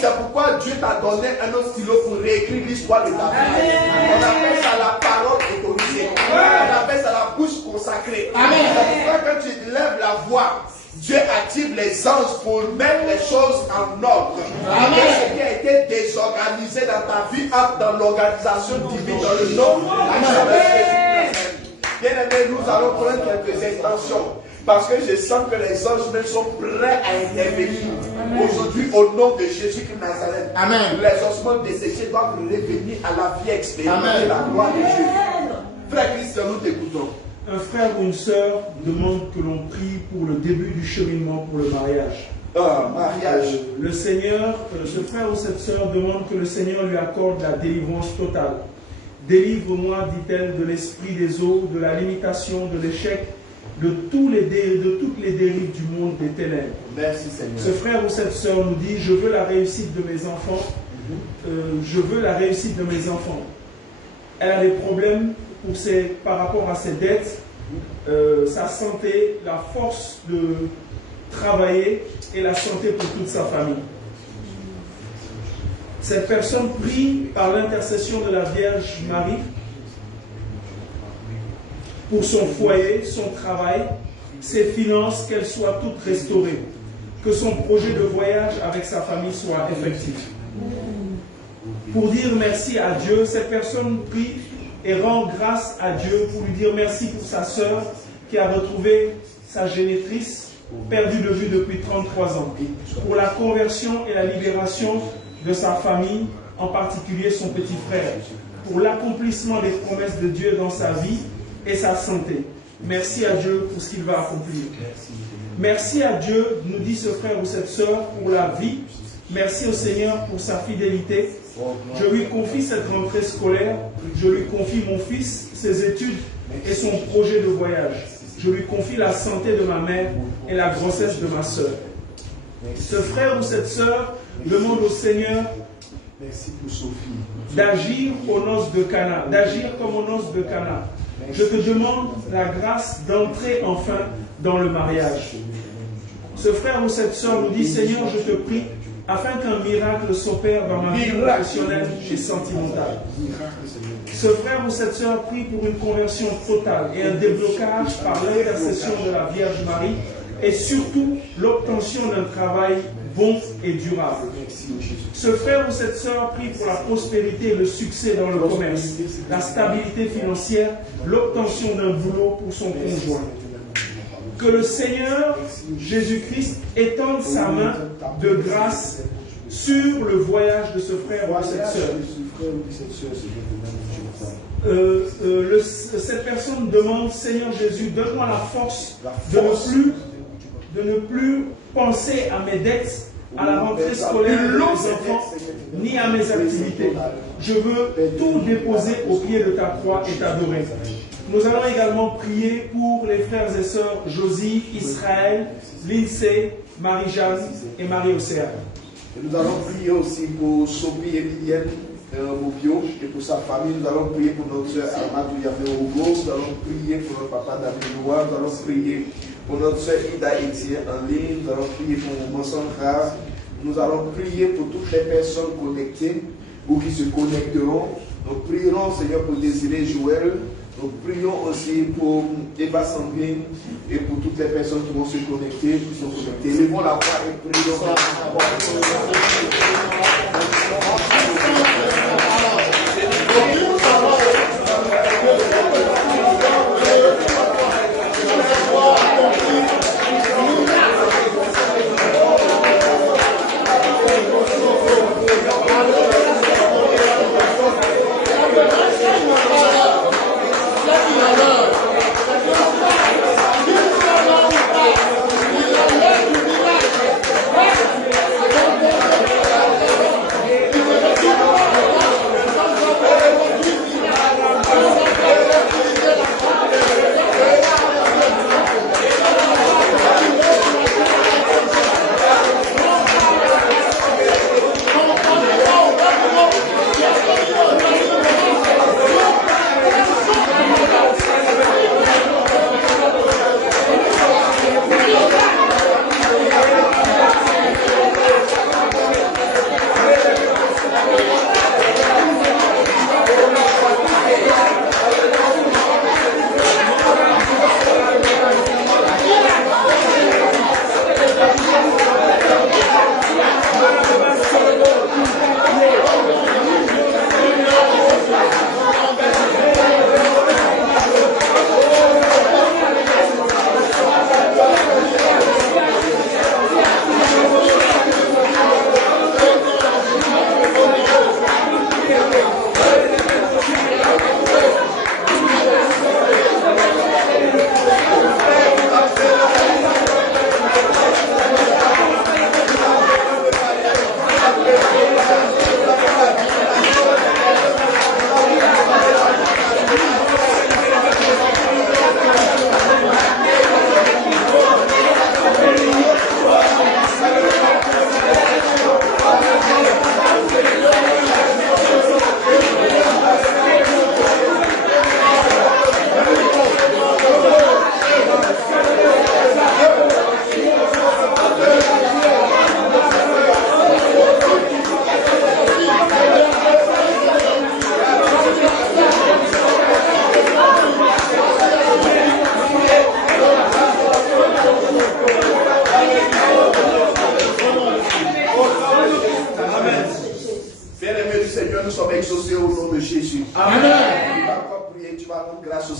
C'est pourquoi Dieu t'a donné un autre stylo pour réécrire l'histoire de ta vie. On appelle ça la parole autorisée. On appelle ça la bouche consacrée. C'est pourquoi quand tu lèves la voix, Dieu active les anges pour mettre les choses en ordre. Ce qui a été désorganisé dans ta vie entre dans l'organisation divine dans le nom de Jésus-Christ. Bien aimé, nous allons prendre quelques extensions parce que je sens que les anges même sont prêts à intervenir. Aujourd'hui, au nom de Jésus-Christ Nazareth, les ossements desséchés doivent revenir à la vie expérimentée, la gloire de Dieu. Frère Christian, nous t'écoutons. Un frère ou une sœur demande que l'on prie pour le début du cheminement pour le mariage. Mariage. Le Seigneur, ce frère ou cette sœur demande que le Seigneur lui accorde la délivrance totale. Délivre-moi, dit-elle, de l'esprit des eaux, de la limitation, de l'échec, de toutes les dérives du monde des ténèbres. Merci Seigneur. Ce frère ou cette sœur nous dit, je veux la réussite de mes enfants. Je veux la réussite de mes enfants. Elle a des problèmes par rapport à ses dettes, sa santé, la force de travailler et la santé pour toute sa famille. Cette personne prie par l'intercession de la Vierge Marie pour son foyer, son travail, ses finances, qu'elles soient toutes restaurées. Que son projet de voyage avec sa famille soit effectif. Pour dire merci à Dieu, cette personne prie et rend grâce à Dieu pour lui dire merci pour sa sœur qui a retrouvé sa génitrice perdue de vue depuis 33 ans. Pour la conversion et la libération de sa famille, en particulier son petit frère, pour l'accomplissement des promesses de Dieu dans sa vie et sa santé. Merci à Dieu pour ce qu'il va accomplir. Merci à Dieu, nous dit ce frère ou cette sœur, pour la vie. Merci au Seigneur pour sa fidélité. Je lui confie cette rentrée scolaire, je lui confie mon fils, ses études et son projet de voyage. Je lui confie la santé de ma mère et la grossesse de ma sœur. Ce frère ou cette sœur demande au Seigneur d'agir aux noces de Cana, d'agir comme aux noces de Cana. Je te demande la grâce d'entrer enfin dans le mariage. Ce frère ou cette sœur nous dit, Seigneur, je te prie, afin qu'un miracle s'opère dans ma vie professionnelle et sentimentale. Ce frère ou cette sœur prie pour une conversion totale et un déblocage par l'intercession de la Vierge Marie et surtout l'obtention d'un travail bon et durable. Ce frère ou cette sœur prie pour la prospérité et le succès dans le commerce, la stabilité financière, l'obtention d'un boulot pour son conjoint. Que le Seigneur Jésus-Christ étende sa main de grâce sur le voyage de ce frère ou de cette sœur. Cette personne demande, Seigneur Jésus, donne-moi la force de ne plus penser à mes dettes, à la rentrée scolaire de mes enfants, ni à mes activités. Je veux tout déposer au pied de ta croix et t'adorer. Nous allons également prier pour les frères et sœurs Josie, Israël, Lindsay, Marie-Jeanne et Marie-Océane. Nous allons prier aussi pour Sophie Emilienne Mobio et pour sa famille. Nous allons prier pour notre soeur Amadou Yamé Ogo. Nous allons prier pour notre papa David Noir. Nous allons prier pour notre soeur Ida Etienne en ligne. Nous allons prier pour mon Sankra. Nous allons prier pour toutes les personnes connectées ou qui se connecteront. Nous prierons, Seigneur, pour Désiré Joël. Nous prions aussi pour Eva Sanguine et pour toutes les personnes qui vont se connecter, qui sont connectées. Levons la voix et prions.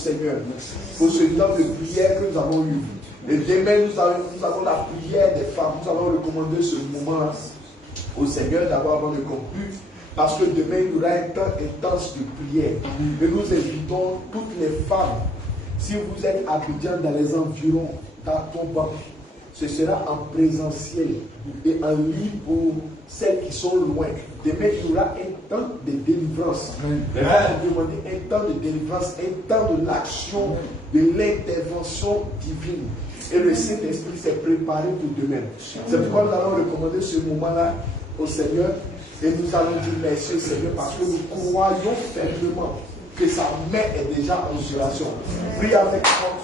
Seigneur pour ce temps de prière que nous avons eu. Et demain, nous avons la prière des femmes. Nous allons recommander ce moment au Seigneur d'abord avant de conclure. Parce que demain, il y aura un temps intense de prière. Et nous invitons toutes les femmes. Si vous êtes habitants dans les environs, dans Tomba, ce sera en présentiel et en ligne pour celles qui sont loin. Demain, il y aura un temps de délivrance. On va demander un temps de délivrance, un temps de l'action, de l'intervention divine. Et le Saint-Esprit s'est préparé pour demain. C'est pourquoi nous allons recommander ce moment-là au Seigneur. Et nous allons dire merci au Seigneur parce que nous croyons fermement que sa main est déjà en opération. Prie avec moi.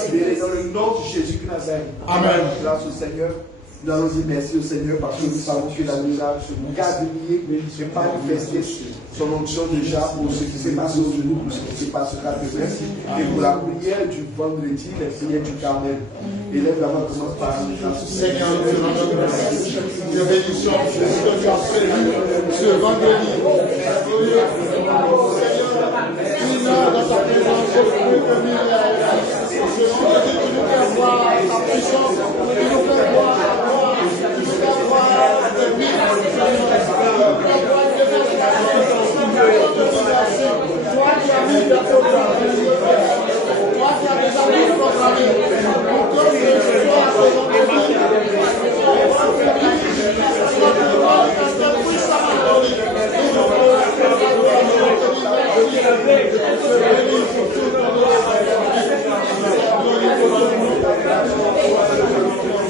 Seigneur, dans le nom de Jésus de Nazareth. Amen. Grâce au Seigneur. Nous allons dire merci au Seigneur parce que nous savons que la miracle garder et manifester son onction déjà pour ce qui s'est passé aujourd'hui, pour ce qui se passera demain. Et pour la prière du vendredi, les prières du Carmel. Élève la main, commence par Seigneur, nous te rendons grâce. Nous bénissons ce que tu as fait ce vendredi. Seigneur, dans ta présence, je prie que ce vendredi, tu nous fais voir ta puissance, tu nous fais voir ta gloire, tu nous fais voir tes miracles, tu nous fais voir tes démonstrations. Toi qui as mis des programmes, toi qui as déjà mis le programme, pour que ce soit ce vendredi,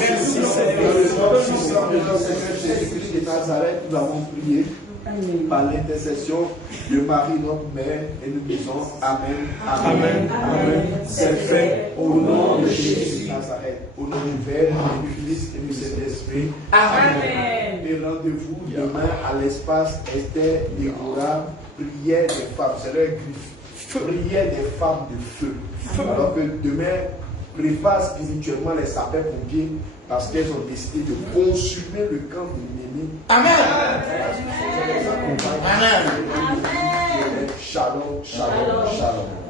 merci Seigneur. Jésus-Christ de Nazareth, nous avons prié par l'intercession de Marie, notre mère, et nous disons Amen. Amen. Amen. C'est fait au nom de Jésus de Nazareth, au nom du Père, du Fils et du Saint-Esprit. Amen. Et rendez-vous demain à l'espace Esther Décora, prière des femmes. C'est leur griffe. Prière des femmes de feu. Alors que demain, prépare spirituellement les sapeurs-pompiers parce qu'elles ont décidé de consumer le camp de l'ennemi. Amen. Amen. Shalom, shalom, shalom.